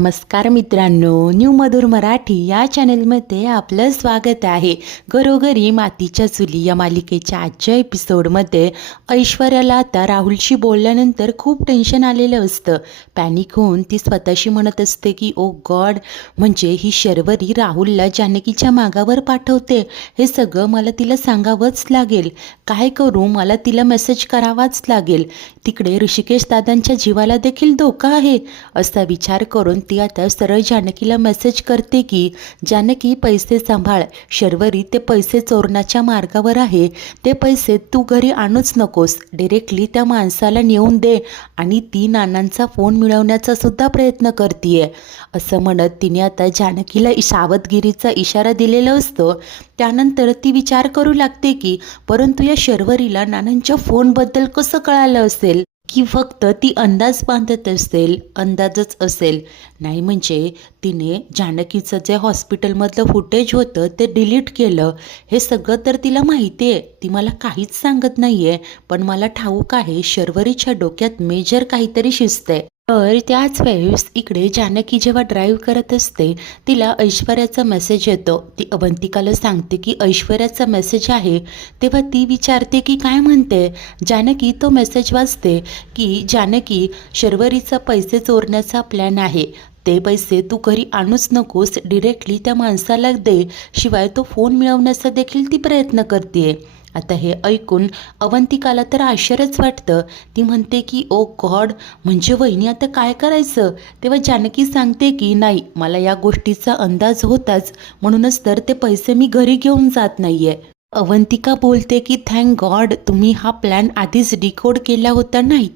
नमस्कार मित्रांनो, न्यू मधुर मराठी या चॅनलमध्ये आपलं स्वागत आहे. घरोघरी मातीच्या चुली या मालिकेच्या आजच्या एपिसोडमध्ये ऐश्वर्याला आता राहुलशी बोलल्यानंतर खूप टेन्शन आलेलं असतं. पॅनिक होऊन ती स्वतःशी म्हणत असते की ओ गॉड, म्हणजे ही शर्वरी राहुलला जानकीच्या मागावर पाठवते. हे सगळं मला तिला सांगावंच लागेल. काय करू, मला तिला मेसेज करावाच लागेल. तिकडे ऋषिकेश दादांच्या जीवाला देखील धोका आहे. असा विचार करून ती आता सरळ जानकीला मेसेज करते की जानकी, पैसे सांभाळ. शर्वरी ते पैसे चोरण्याच्या मार्गावर आहे. ते पैसे तू घरी आणूच नकोस, डिरेक्टली त्या माणसाला नेऊन दे आणि ती नानांचा फोन मिळवण्याचा सुद्धा प्रयत्न करतीये. असं म्हणत तिने आता जानकीला सावधगिरीचा इशारा दिलेला असतो. त्यानंतर ती विचार करू लागते की परंतु या शर्वरीला नानांच्या फोनबद्दल कसं कळालं असेल, की फक्त ती अंदाज बांधत असेल, अंदाजच असेल. नाही म्हणजे तिने जानकीचं जे हॉस्पिटलमधलं फुटेज होतं ते डिलीट केलं. हे सगळं तर तिला माहिती आहे, ती मला काहीच सांगत नाही आहे. पण मला ठाऊक आहे शर्वरीच्या डोक्यात मेजर काहीतरी शिजतंय. तर त्याच वेळेस इकडे जानकी जेव्हा ड्राईव्ह करत असते तिला ऐश्वर्याचा मेसेज येतो. ती अवंतिकाला सांगते की ऐश्वर्याचा मेसेज आहे. तेव्हा ती विचारते की काय म्हणते. जानकी तो मेसेज वाचते की जानकी, शर्वरीचा पैसे चोरण्याचा प्लॅन आहे. ते पैसे तू घरी आणूच नकोस, डिरेक्टली त्या माणसाला दे. शिवाय तो फोन मिळवण्याचा देखील ती प्रयत्न करते. आता हे ऐकून अवंतिकाला तर आश्चर्यच वाटतं. ती म्हणते की ओ गॉड, म्हणजे वहिनी आता काय करायचं. तेव्हा जानकी सांगते की नाही, मला या गोष्टीचा अंदाज होताच, म्हणूनच तर ते पैसे मी घरी घेऊन जात नाहीये. अवंतिका बोलते की थँक गॉड तुम्ही हा प्लॅन आधीच डिकोड केला होता, नाही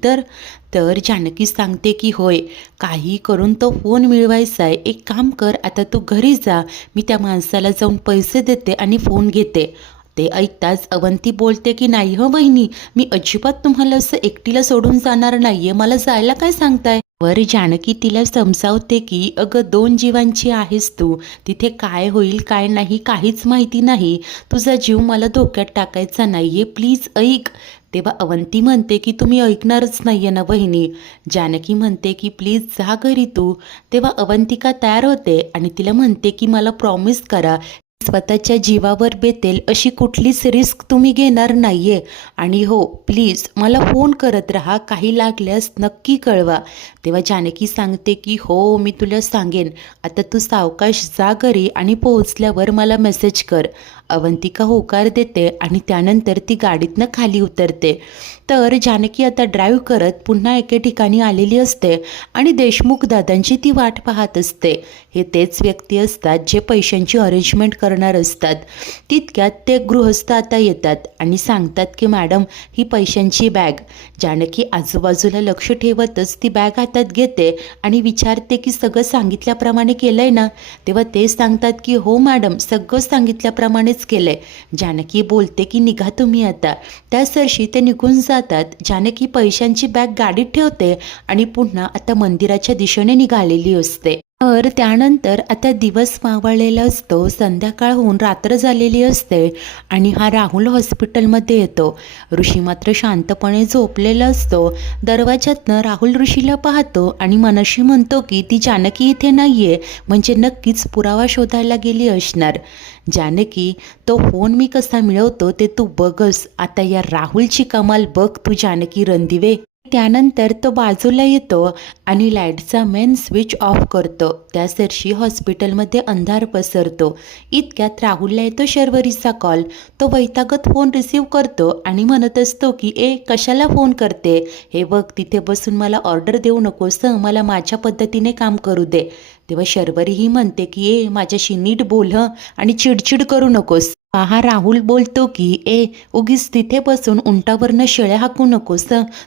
तर जानकी सांगते की होय, काही करून तो फोन मिळवायचा आहे. एक काम कर, आता तू घरी जा, मी त्या माणसाला जाऊन पैसे देते आणि फोन घेते. ते ऐकताच अवंती बोलते की नाही हो वहिनी, मी अजिबात तुम्हाला असं एकटीला सोडून जाणार नाहीये, मला जायला काय सांगताय. वर जानकी तिला समजावते की अगं, 2 जीवांची आहेस तू, तिथे काय होईल काय नाही काहीच माहिती नाही. तुझा जीव मला धोक्यात टाकायचा नाहीये, प्लीज ऐक. तेव्हा अवंती म्हणते की तुम्ही ऐकणारच नाहीये ना वहिनी. जानकी म्हणते की प्लीज जा घरी तू. तेव्हा अवंतिका तयार होते आणि तिला म्हणते की मला प्रॉमिस करा, स्वतःच्या जीवावर बेतेल अशी कुठलीच रिस्क तुम्ही घेणार नाहीये. आणि हो, प्लीज मला फोन करत राहा, काही लागल्यास नक्की कळवा. तेव्हा जानकी सांगते की हो, मी तुला सांगेन. आता तू सावकाश जा घरी आणि पोहोचल्यावर मला मेसेज कर. अवंतिका होकार देते आणि त्यानंतर ती गाडीतनं खाली उतरते. तर जानकी आता ड्राईव्ह करत पुन्हा एके ठिकाणी आलेली असते आणि देशमुख दादांची ती वाट पाहत असते. हे तेच व्यक्ती असतात जे पैशांची अरेंजमेंट करणार असतात. तितक्यात ते गृहस्थ आता येतात आणि सांगतात की मॅडम, ही पैशांची बॅग. जानकी आजूबाजूला लक्ष ठेवतच ती बॅग हातात घेते आणि विचारते की सगळं सांगितल्याप्रमाणे केलंय ना. तेव्हा ते सांगतात की हो मॅडम, सगळं सांगितल्याप्रमाणेच केलंय. जानकी बोलते की निघा तुम्ही आता. त्यासरशी ते निघून जातात. जानकी पैशांची बॅग गाडीत ठेवते आणि पुन्हा आता मंदिराच्या दिशेने निघालेली असते. तर त्यानंतर आता दिवस मावळलेला असतो, संध्याकाळ होऊन रात्र झालेली असते आणि हा राहुल हॉस्पिटलमध्ये येतो. ऋषी मात्र शांतपणे झोपलेला असतो. दरवाजातनं राहुल ऋषीला पाहतो आणि मनाशी म्हणतो की ती जानकी इथे नाहीये, म्हणजे नक्कीच पुरावा शोधायला गेली असणार. जानकी, तो फोन मी कसा मिळवतो ते तू बघस. आता या राहुलची कमाल बघ तू जानकी रणदिवे. त्यानंतर तो बाजूला येतो आणि लाईटचा मेन स्विच ऑफ करतो. त्यासरशी हॉस्पिटलमध्ये अंधार पसरतो. इतक्यात राहुलला येतो शर्वरीचा कॉल. तो वैतागत फोन रिसीव करतो आणि म्हणत असतो की कशाला फोन करते. हे बघ, तिथे बसून मला ऑर्डर देऊ नकोस, मला माझ्या पद्धतीने काम करू दे. तेव्हा शर्वरी ही म्हणते की माझ्याशी नीट बोल आणि चिडचिड करू नकोस. हा राहुल बोलतो की उगीच तिथे बसून उंटावरनं शेळ्या हाकू नकोस,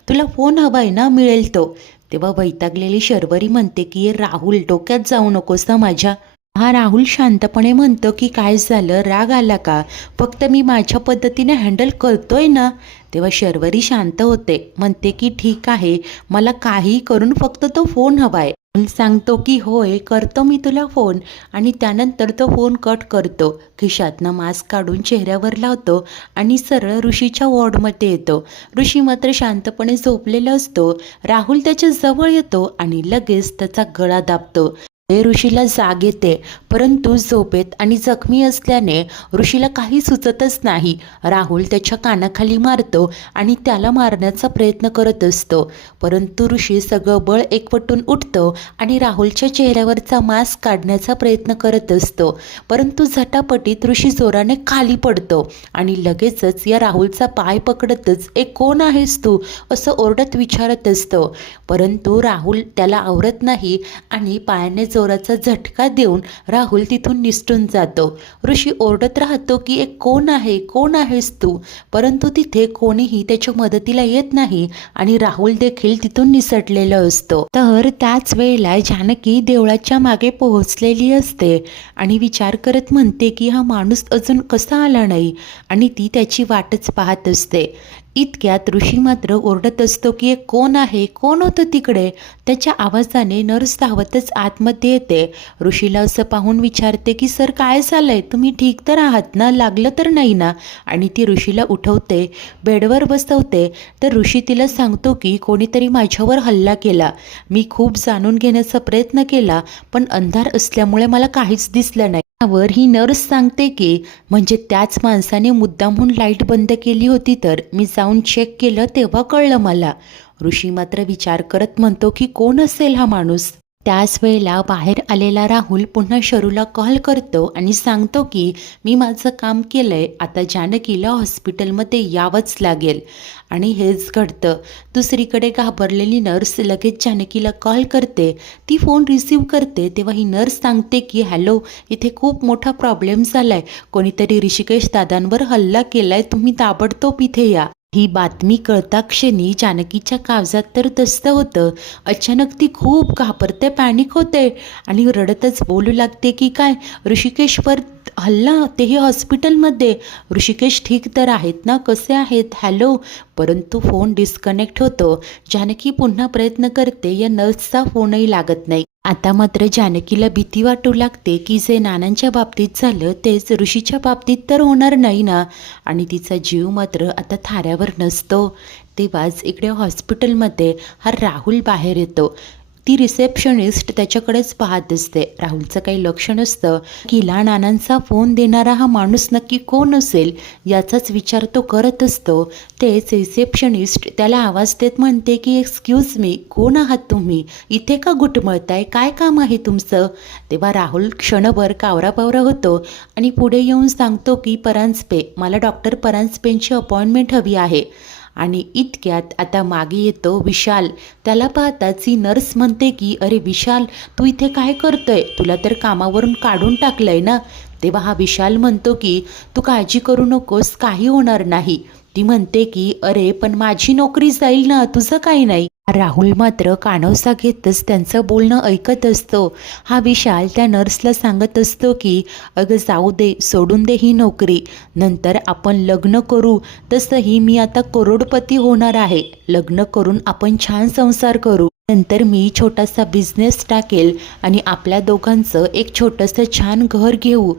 तुला फोन हवाय ना, मिळेल तो. तेव्हा वैतागलेली शर्वरी म्हणते की राहुल, डोक्यात जाऊ नकोस माझ्या. हा राहुल शांतपणे म्हणतो की काय झालं, राग आला का, फक्त मी माझ्या पद्धतीने हँडल करतोय ना. तेव्हा शर्वरी शांत होते, म्हणते की ठीक आहे, मला काही करून फक्त तो फोन हवाय. सांगतो की होय करतो मी तुला फोन आणि त्यानंतर तो फोन कट करतो. खिशातनं मास्क काढून चेहऱ्यावर लावतो आणि सरळ ऋषीच्या वॉर्डमध्ये येतो. ऋषी मात्र शांतपणे झोपलेला असतो. राहुल त्याच्या जवळ येतो आणि लगेच त्याचा गळा दाबतो. ते ऋषीला जाग येते, परंतु झोपेत आणि जखमी असल्याने ऋषीला काही सुचतच नाही. राहुल त्याच्या कानाखाली मारतो आणि त्याला मारण्याचा प्रयत्न करत असतो, परंतु ऋषी सगळं बळ एकवटून उठतो आणि राहुलच्या चेहऱ्यावरचा मास्क काढण्याचा प्रयत्न करत असतो, परंतु झटापटीत ऋषी जोराने खाली पडतो आणि लगेचच या राहुलचा पाय पकडतच "ए कोण आहेस तू?" असं ओरडत विचारत असतो, परंतु राहुल त्याला आवरत नाही आणि पायाने जोराचा झटका देऊन राहुल तिथून निसटून जातो. ऋषी ओरडत राहतो की "एक कोण आहे, कोण आहेस तू?" परंतु तिथे कोणीही त्याच्या मदतीला येत नाही आणि राहुल देखील तिथून निसटलेला असतो. तर त्याच वेळेला जानकी देवळाच्या मागे पोहोचलेली असते आणि विचार करत म्हणते की हा माणूस अजून कसा आला नाही आणि ती त्याची वाटच पाहत असते. इतक्यात ऋषी मात्र ओरडत असतो की "एक कोण आहे, कोण होतं तिकडे?" त्याच्या आवाजाने नर्स धावतच आतमध्ये येते. ऋषीला असं पाहून विचारते की "सर काय झालंय, तुम्ही ठीक तर आहात ना, लागलं तर नाही ना?" आणि ती ऋषीला उठवते, बेडवर बसवते. तर ऋषी तिला सांगतो की "कोणीतरी माझ्यावर हल्ला केला. मी खूप जाणून घेण्याचा प्रयत्न केला, पण अंधार असल्यामुळे मला काहीच दिसलं नाही." त्यावर ही नर्स सांगते की "म्हणजे त्याच माणसाने मुद्दामहून लाईट बंद केली होती, तर मी जाऊन चेक केलं तेव्हा कळलं मला." ऋषी मात्र विचार करत म्हणतो की कोण असेल हा माणूस. त्याच वेळेला बाहेर आलेला राहुल पुन्हा शरूला कॉल करतो आणि सांगतो की "मी माझं काम केलंय, आता जानकीला हॉस्पिटलमध्ये यावंच लागेल." आणि हेच घडतं. दुसरीकडे घाबरलेली नर्स लगेच जानकीला कॉल करते. ती फोन रिसीव करते तेव्हा ही नर्स सांगते की "हॅलो, इथे खूप मोठा प्रॉब्लेम झालाय. कोणीतरी ऋषिकेश दादांवर हल्ला केलाय, तुम्ही ताबडतोब इथे या." ही बातमी कळताक्षणी जानकीच्या काळजात तर दस्त होतं. अचानक ती खूप घाबरते, पॅनिक होते आणि रडतच बोलू लागते की "काय, ऋषिकेशवर हल्ला, तेही हॉस्पिटलमध्ये? ऋषिकेश ठीक तर आहेत ना, कसे आहेत, हॅलो?" परंतु फोन डिस्कनेक्ट होतो. जानकी पुन्हा प्रयत्न करते, या नर्सचा फोनही लागत नाही. आता मात्र जानकीला भीती वाटू लागते की जे नानांच्या बाबतीत झालं तेच ऋषीच्या बाबतीत तर होणार नाही ना, आणि तिचा जीव मात्र आता थाऱ्यावर नसतो. तेव्हाच इकडे हॉस्पिटलमध्ये हा राहुल बाहेर येतो. ती रिसेप्शनिस्ट त्याच्याकडेच पाहत असते. राहुलचं काही लक्ष नसतं. किला नानांचा फोन देणारा हा माणूस नक्की कोण असेल याचाच विचार तो करत असतो. तेच रिसेप्शनिस्ट त्याला आवाज देत म्हणते की "एक्सक्यूज मी, कोण आहात तुम्ही? इथे का घुटमळताय? काय काम आहे तुमचं?" तेव्हा राहुल क्षणभर कावराबावरा होतो आणि पुढे येऊन सांगतो की "परांजपे, मला डॉक्टर परांजपेंची अपॉइंटमेंट हवी आहे." आणि इतक्यात आता मागे येतो विशाल. त्याला पाहताच ही नर्स म्हणते की "अरे विशाल, तू इथे काय करतोय? तुला तर कामावरून काढून टाकलंय ना?" तेव्हा हा विशाल म्हणतो की "तू काळजी करू नकोस, काही होणार नाही." ती म्हणते की "अरे पण माझी नोकरी जाईल ना, तुझं काही नाही." राहुल मात्र कानोसा घेतच त्यांचं बोलणं ऐकत असतो. हा विशाल त्या नर्सला सांगत असतो की "अगं जाऊ दे, सोडून दे ही नोकरी. नंतर आपण लग्न करू. तसंही मी आता करोडपती होणार आहे. लग्न करून आपण छान संसार करू. नंतर मी छोटासा बिझनेस टाकेल आणि आपल्या दोघांचं एक छोटंसं छान घर घेऊ."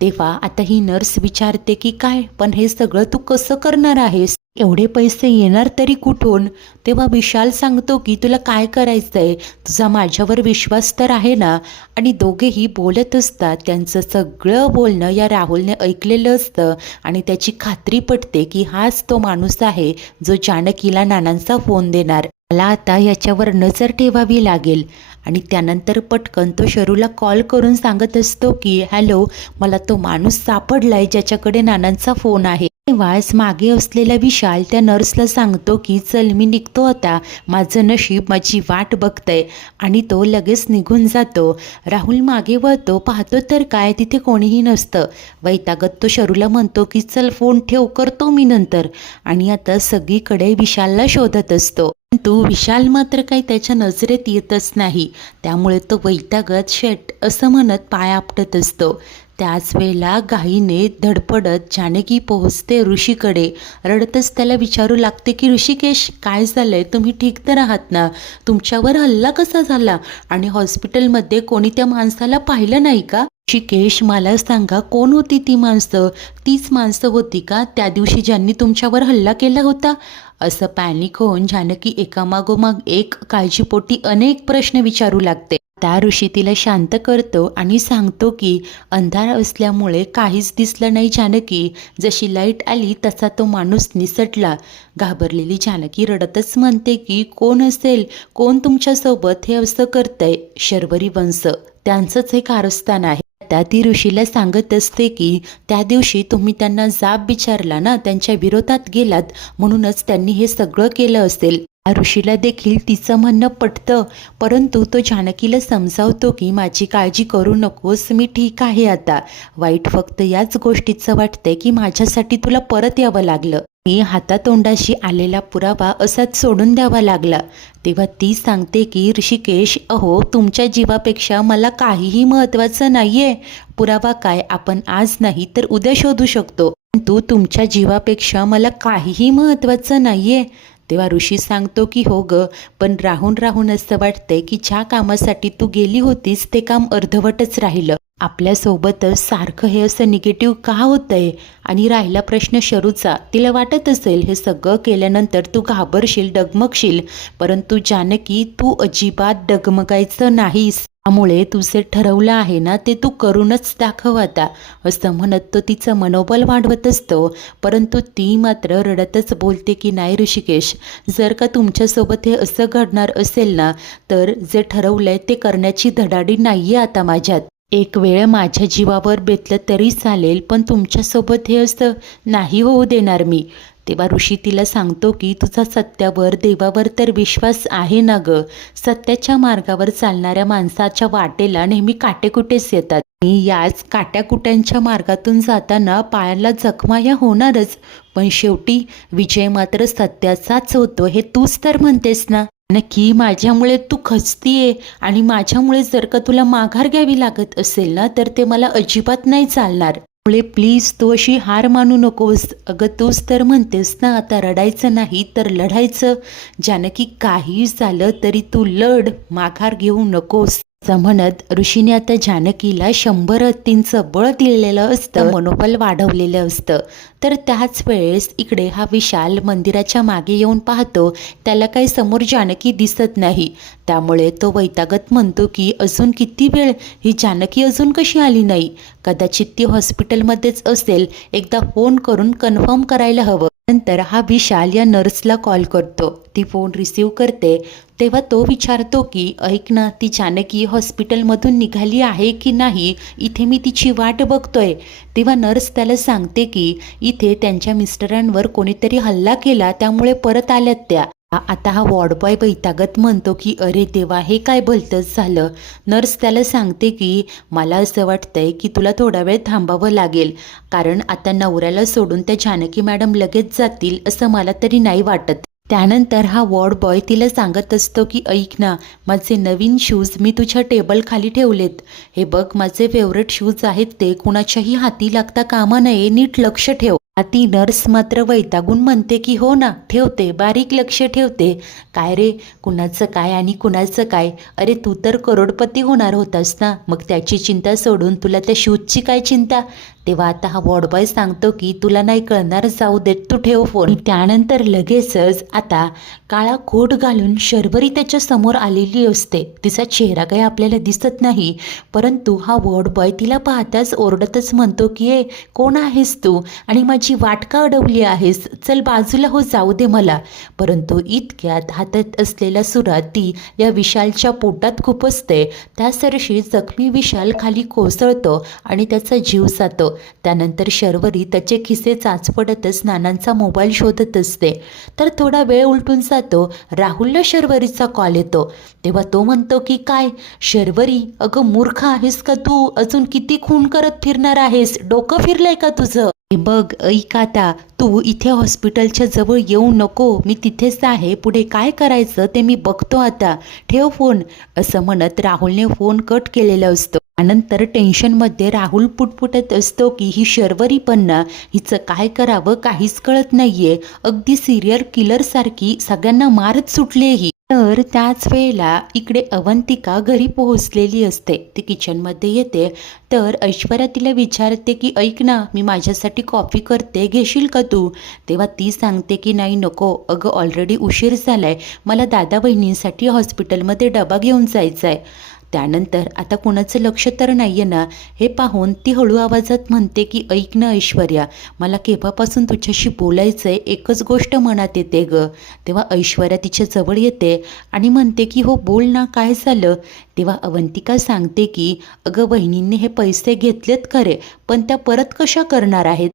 तेव्हा आता ही नर्स विचारते की "काय, पण हे सगळं तू कसं करणार आहेस? एवढे पैसे येणार तरी कुठून?" तेव्हा विशाल सांगतो की "तुला काय करायचंय? तुझा माझ्यावर विश्वास तर आहे ना?" आणि दोघेही बोलत असतात. त्यांचं सगळं बोलणं या राहुलने ऐकलेलं असतं आणि त्याची खात्री पटते की हाच तो माणूस आहे जो जानकीला नानांचा फोन देणार. मला आता याच्यावर नजर ठेवावी लागेल. आणि त्यानंतर पटकन तो शरूला कॉल करून सांगत असतो की "हॅलो, मला तो माणूस सापडलाय ज्याच्याकडे नानांचा फोन आहे." तेव्हाच मागे असलेला विशाल त्या नर्सला सांगतो की "चल, मी निघतो आता. माझं नशीब माझी वाट बघतंय." आणि तो लगेच निघून जातो. राहुल मागे वळतो, पाहतो तर काय, तिथे कोणीही नसतं. वैतागत तो शरूला म्हणतो की "चल, फोन ठेव, करतो मी नंतर." आणि आता सगळीकडे विशालला शोधत असतो. परंतु विशाल मात्र काही त्याच्या नजरेत येतच नाही. त्यामुळे तो वैतागत "शेट" असं म्हणत पाय आपटत असतो. त्याच वेळेला घाईने धडपडत जानकी पोहोचते ऋषीकडे. रडतच त्याला विचारू लागते की ऋषिकेश, काय झालंय? तुम्ही ठीक तर आहात ना? तुमच्यावर हल्ला कसा झाला? आणि हॉस्पिटलमध्ये कोणी त्या माणसाला पाहिलं नाही का? ऋषिकेश, मला सांगा, कोण होती ती माणसं? तीच माणसं होती का त्या दिवशी ज्यांनी तुमच्यावर हल्ला केला होता? असं पॅनिक होऊन जानकी एकामागोमाग एक काळजीपोटी अनेक प्रश्न विचारू लागते. त्या ऋषी तिला शांत करतो आणि सांगतो की अंधार असल्यामुळे काहीच दिसलं नाही जानकी. जशी लाईट आली तसा तो माणूस निसटला. घाबरलेली जानकी रडतच म्हणते की कोण असेल, कोण तुमच्यासोबत हे असं करतंय? शर्वरी वंश, त्यांचंच हे कारस्थान आहे. त्या ती ऋषीला सांगत असते की त्या दिवशी तुम्ही त्यांना जाब विचारला ना, त्यांच्या विरोधात गेलात, म्हणूनच त्यांनी हे सगळं केलं असेल. ऋषीला देखील तिचं म्हणणं पटतं, परंतु तो जानकीला समजावतो की माझी काळजी करू नकोस, मी ठीक आहे आता. वाईट फक्त याच गोष्टीचं वाटतंय की माझ्यासाठी तुला परत यावं लागलं. मी हातातोंडाशी आलेला पुरावा असाच सोडून द्यावा लागला. तेव्हा ती सांगते की ऋषिकेश, अहो, तुमच्या जीवापेक्षा मला काहीही महत्त्वाचं नाहीये. पुरावा काय आपण आज नाही तर उद्या शोधू शकतो, परंतु तुमच्या जीवापेक्षा मला काहीही महत्त्वाचं नाहीये. तेव्हा ऋषी सांगतो की हो ग, पण राहून राहून असं वाटतंय की ज्या कामासाठी तू गेली होतीस ते काम अर्धवटच राहिलं. आपल्यासोबतच सारखं हे असं निगेटिव्ह का होतंय? आणि राहिला प्रश्न शरूचा, तिला वाटत असेल हे सगळं केल्यानंतर तू घाबरशील, डगमगशील, परंतु जानकी, तू अजिबात डगमगायचं नाहीस. त्यामुळे तुझे ठरवलं आहे ना ते तू करूनच दाखव आता, असं म्हणत तो तिचं मनोबल वाढवत असतो. परंतु ती मात्र रडतच बोलते की नाही ऋषिकेश, जर का तुमच्यासोबत हे असं घडणार असेल ना, तर जे ठरवलंय ते करण्याची धडाडी नाहीये आता माझ्यात. एक वेळ माझ्या जीवावर बेतलं तरी चालेल, पण तुमच्यासोबत हे असं नाही होऊ देणार मी. तेव्हा ऋषी तिला सांगतो की तुझा सत्यावर, देवावर तर विश्वास आहे ना ग. सत्याच्या मार्गावर चालणाऱ्या माणसाच्या वाटेला नेहमी काटेकुटेच येतात. आणि याच काट्याकुट्यांच्या मार्गातून जाताना पायाला जखमा या होणारच, पण शेवटी विजय मात्र सत्याचाच होतो, हे तूच तर म्हणतेस ना. नक्की माझ्यामुळे तू खचतीये आणि माझ्यामुळे जर का तुला माघार घ्यावी लागत असेल ना, तर ते मला अजिबात नाही चालणार. मुळे प्लीज तू अशी हार मानू नकोस. अगं, तूच तर म्हणतेस ना आता रडायचं नाही तर लढायचं. जानकी, काही झालं तरी तू लढ, माघार घेऊ नकोस. असं म्हणत ऋषीने आता जानकीला 100 हत्तींचं बळ दिलेलं असतं, मनोबल वाढवलेलं असतं. तर त्याच वेळेस इकडे हा विशाल मंदिराच्या मागे येऊन पाहतो, त्याला काही समोर जानकी दिसत नाही. त्यामुळे तो वैतागत म्हणतो की अजून किती वेळ, ही जानकी अजून कशी आली नाही? कदाचित ती हॉस्पिटलमध्येच असेल, एकदा फोन करून कन्फर्म करायला हवं. नंतर हा विशाल या नर्सला कॉल करतो. ती फोन रिसीव्ह करते. तेव्हा तो विचारतो की ऐक ना, ती जानकी हॉस्पिटलमधून निघाली आहे की नाही? इथे मी तिची वाट बघतोय. तेव्हा नर्स त्याला सांगते की इथे त्यांच्या मिस्टरांवर कोणीतरी हल्ला केला, त्यामुळे परत आल्यात त्या. आता हा वॉर्ड बॉय वैतागत म्हणतो की अरे देवा, हे काय भलतंच झालं. नर्स त्याला सांगते की मला असं वाटतंय की तुला थोडा वेळ थांबावं लागेल, कारण आता नवऱ्याला सोडून त्या जानकी मॅडम लगेच जातील असं मला तरी नाही वाटत. त्यानंतर हा वॉर्ड बॉय तिला सांगत असतो की ऐक ना, माझे नवीन शूज मी तुझ्या टेबल खाली ठेवलेत. हे बघ, माझे फेवरेट शूज आहेत, ते कुणाच्याही हाती लागता कामा नये, नीट लक्ष ठेव. ती नर्स मात्र वैतागून म्हणते की हो ना, ठेवते, बारीक लक्ष ठेवते. काय रे, कुणाचं काय आणि कुणाचं काय? अरे तू तर करोडपती होणार होतास ना, मग त्याची चिंता सोडून तुला त्या शूजची काय चिंता? तेव्हा आता हा वॉर्डबॉय सांगतो की तुला नाही कळणार, जाऊ देत, तू ठेव फोन. त्यानंतर लगेचच आता काळा कोट घालून शर्वरी त्याच्या समोर आलेली असते. तिचा चेहरा काही आपल्याला दिसत नाही, परंतु हा वॉर्डबॉय तिला पाहताच ओरडतच म्हणतो की ए, कोण आहेस तू आणि माझी वाट का अडवली आहेस? चल बाजूला हो, जाऊ दे मला. परंतु इतक्यात हातात असलेल्या सुरात ती या विशालच्या पोटात खुपसते. त्या सरशी जखमी विशाल खाली कोसळतो आणि त्याचा जीव जातो. त्यानंतर शर्वरी त्याचे खिसे चाचपडतच नानांचा मोबाईल शोधत असते. तर थोडा वेळ उलटून जातो. राहुलला शर्वरीचा कॉल येतो. तेव्हा तो म्हणतो की काय शर्वरी, अगं मूर्ख आहेस का तू? अजून किती खून करत फिरणार आहेस? डोकं फिरलंय का तुझं? हे बघ, ऐक आता, तू इथे हॉस्पिटलच्या जवळ येऊ नको, मी तिथेच आहे, पुढे काय करायचं ते मी बघतो आता, ठेव फोन. असं म्हणत राहुलने फोन कट केलेला असतो. त्यानंतर टेन्शनमध्ये राहुल पुटपुटत असतो की ही शर्वरी पण ना, हिचं काय करावं काहीच कळत नाहीये, अगदी सिरियल किलरसारखी सगळ्यांना मारत सुटली ही. तर त्याच वेळेला इकडे अवंतिका घरी पोहोचलेली असते. ती किचनमध्ये येते तर ऐश्वर्या तिला विचारते की ऐक ना, मी माझ्यासाठी कॉफी करते, घेशील का तू? तेव्हा ती सांगते की नाही नको, अगं ऑलरेडी उशीर झालाय, मला दादा बहिणींसाठी हॉस्पिटलमध्ये डबा घेऊन जायचा आहे. त्यानंतर आता कुणाचं लक्ष तर नाही आहे ना, हे पाहून ती हळू आवाजात म्हणते की ऐक ना ऐश्वर्या, मला केव्हापासून तुझ्याशी बोलायचं आहे, एकच गोष्ट मनात येते ग. तेव्हा ऐश्वर्या तिच्या जवळ येते आणि म्हणते की हो बोल ना, काय झालं? तेव्हा अवंतिका सांगते की अगं बहिणींनी हे पैसे घेतलेत खरे, पण त्या परत कशा करणार आहेत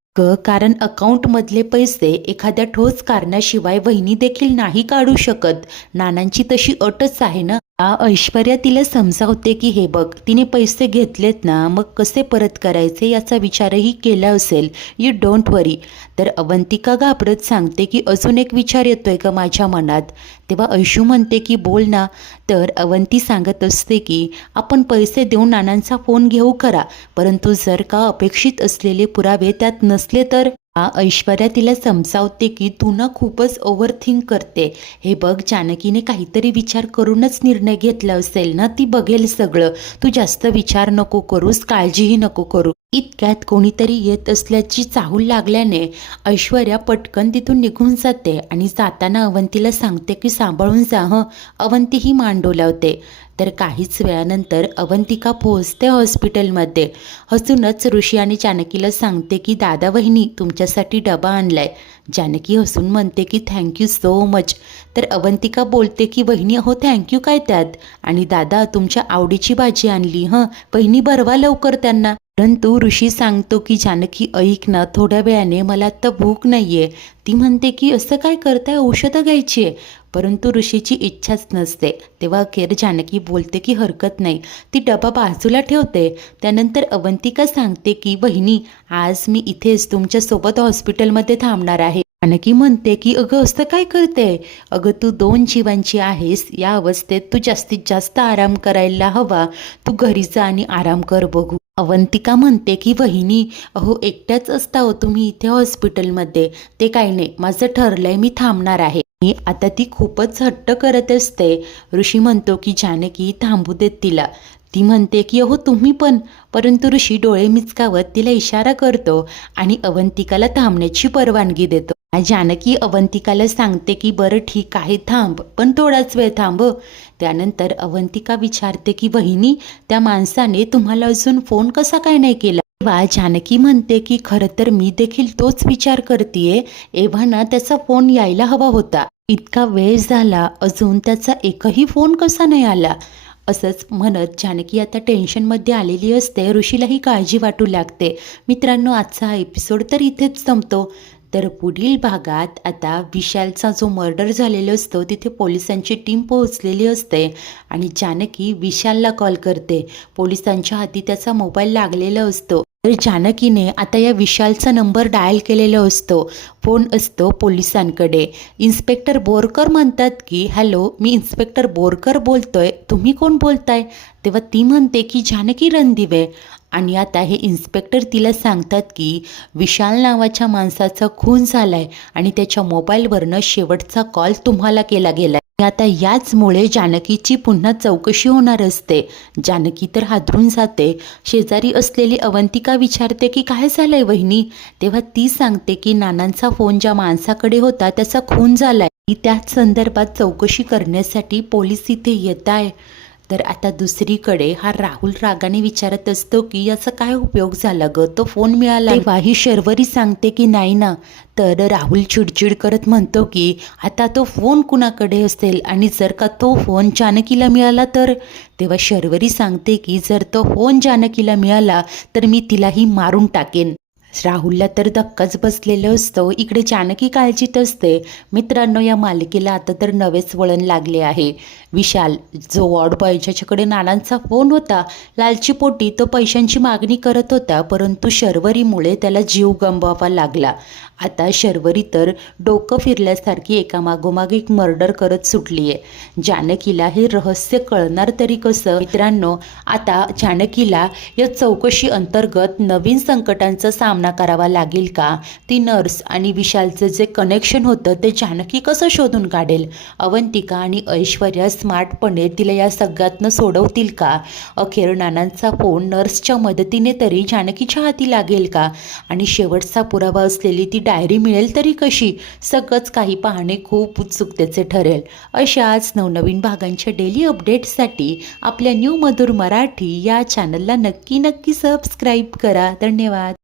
कारण अकाउंटमधले पैसे एखाद्या ठोस कारणाशिवाय वहिनी देखील नाही काढू शकत. नानांची तशी अटच आहे ना. ऐश्वर्या तिला समजावते की हे बघ, तिने पैसे घेतलेत ना, मग कसे परत करायचे याचा विचारही केला असेल, यू डोंट वरी. तर अवंतिका घाबरत सांगते की अजून एक विचार येतोय का माझ्या मनात? तेव्हा ऐशू म्हणते की बोल ना. तर अवंती सांगत असते की आपण पैसे देऊन नानांचा फोन घेऊ खरा, परंतु जर का अपेक्षित असलेले पुरावे त्यात नसले तर? ऐश्वर्या तिला समजावते की तू ना खूपच ओव्हरथिंक करते. हे बघ, जानकीने काहीतरी विचार करूनच निर्णय घेतला असेल ना, ती बघेल सगळं, तू जास्त विचार नको करूस, काळजीही नको करू. इतक्यात कोणीतरी येत असल्याची चाहूल लागल्याने ऐश्वर्या पटकन तिथून निघून जाते आणि जाताना अवंतीला सांगते की सांभाळून जा हं. अवंती ही मान डोलावते. तर काहीच वेळानंतर अवंतिका पोहोचते हॉस्पिटलमध्ये. हसूनच ऋषी आणि जानकीला सांगते की दादा वहिनी तुमच्यासाठी डबा आणलाय. जानकी हसून म्हणते की थँक्यू सो मच. तर अवंतिका बोलते की वहिनी हो थँक्यू काय त्यात, आणि दादा तुमच्या आवडीची भाजी आणली हं, बहिणी भरवा लवकर त्यांना. परंतु ऋषी सांगतो की जानकी ऐक ना, थोड्या वेळाने मला आत्ता भूक नाहीये. ती म्हणते की असं काय करताय, औषधं घ्यायची आहे. परंतु ऋषीची इच्छाच नसते. तेव्हा अखेर जानकी बोलते की हरकत नाही. ती डबा बाजूला ठेवते. त्यानंतर अवंतिका सांगते की बहिणी आज मी इथेच तुमच्यासोबत हॉस्पिटलमध्ये थांबणार आहे. जानकी म्हणते की अगं असं काय करते, अगं तू 2 जीवांची आहेस, या अवस्थेत तू जास्तीत जास्त आराम करायला हवा, तू घरी जा आणि आराम कर बघू. अवंतिका म्हणते की वहिनी अहो एकट्याच असता हो तुम्ही इथे हॉस्पिटलमध्ये, ते काही नाही, माझं ठरलंय मी थांबणार आहे. आता ती खूपच हट्ट करत असते. ऋषी म्हणतो की जानकी थांबू देत तिला. ती म्हणते की अहो तुम्ही पण, परंतु ऋषी डोळे मिचकावत तिला इशारा करतो आणि अवंतिकाला थांबण्याची परवानगी देतो. जानकी अवंतिकाला सांगते की बरं ठीक आहे थांब, पण थोडाच वेळ थांब. त्यानंतर अवंतिका विचारते की वहिनी त्या माणसाने तुम्हाला अजून फोन कसा काय नाही केला? तेव्हा जानकी म्हणते की खरं तर मी देखील तोच विचार करतेय, एव्हा त्याचा फोन यायला हवा होता. इतका वेळ झाला अजून त्याचा एकही फोन कसा नाही आला? असंच म्हणत जानकी आता टेन्शनमध्ये आलेली असते. ऋषीलाही काळजी वाटू लागते. मित्रांनो, आजचा हा एपिसोड तर इथेच संपतो. तर पुढील भागात आता विशालचा जो मर्डर झालेला असतो तिथे पोलिसांची टीम पोहोचलेली असते आणि जानकी विशालला कॉल करते. पोलिसांच्या हाती त्याचा मोबाईल लागलेला असतो. तर जानकीने आता या विशालचा नंबर डायल केलेला असतो. फोन असतो पोलिसांकडे. इन्स्पेक्टर बोरकर म्हणतात की हॅलो, मी इन्स्पेक्टर बोरकर बोलतोय, तुम्ही कोण बोलताय? तेव्हा ती म्हणते की जानकी रणदिवे. आणि आता हे इन्स्पेक्टर तिला सांगतात की विशाल नावाच्या माणसाचा खून झालाय आणि त्याच्या मोबाईलवरनं शेवटचा कॉल तुम्हाला केला गेलाय. आता याचमुळे जानकीची पुन्हा चौकशी होणार असते. जानकी तर हादरून जाते. शेजारी असलेली अवंतिका विचारते की काय झालंय वहिनी? तेव्हा ती सांगते की नानांचा फोन ज्या माणसाकडे होता त्याचा खून झालाय. त्याच संदर्भात चौकशी करण्यासाठी पोलीस इथे येत आहे. तर आता दुसरीकडे हा राहुल रागाने विचारत असतो की याचा काय उपयोग झाला ग, तो फोन मिळाला. तेव्हा ही शर्वरी सांगते की नाही ना. तर राहुल चिडचिड करत म्हणतो की आता तो फोन कुणाकडे असेल आणि जर का तो फोन जानकीला मिळाला तर? तेव्हा शर्वरी सांगते की जर तो फोन जानकीला मिळाला तर मी तिलाही मारून टाकेन. राहुलला तर धक्काच बसलेला असतो. इकडे जानकी काळजीत असते. मित्रांनो, या मालिकेला आता तर नवेच वळण लागले आहे. विशाल जो वॉर्ड बॉय ज्याच्याकडे नानांचा फोन होता, लालचीपोटी तो पैशांची मागणी करत होता, परंतु शर्वरीमुळे त्याला जीव गमवावा लागला. आता शर्वरी तर डोकं फिरल्यासारखी एकामागोमाग एक मर्डर करत सुटली आहे. जानकीला हे रहस्य कळणार तरी कसं? मित्रांनो, आता जानकीला या चौकशी अंतर्गत नवीन संकटांचा सामना करावा लागेल का? ती नर्स आणि विशालचं जे कनेक्शन होतं ते जानकी कसं शोधून काढेल? अवंतिका आणि ऐश्वर्या स्मार्टपणे तिला या सगळ्यातनं सोडवतील का? अखेर नानांचा फोन नर्सच्या मदतीने तरी जानकीच्या हाती लागेल का? आणि शेवटचा पुरावा असलेली ती डायरी मिळेल तरी कशी? सगळंच काही पाहणे खूप उत्सुकतेचे ठरेल. अशाच नवनवीन भागांच्या डेली अपडेट्ससाठी आपल्या न्यू मधुर मराठी या चॅनलला नक्की सबस्क्राईब करा. धन्यवाद.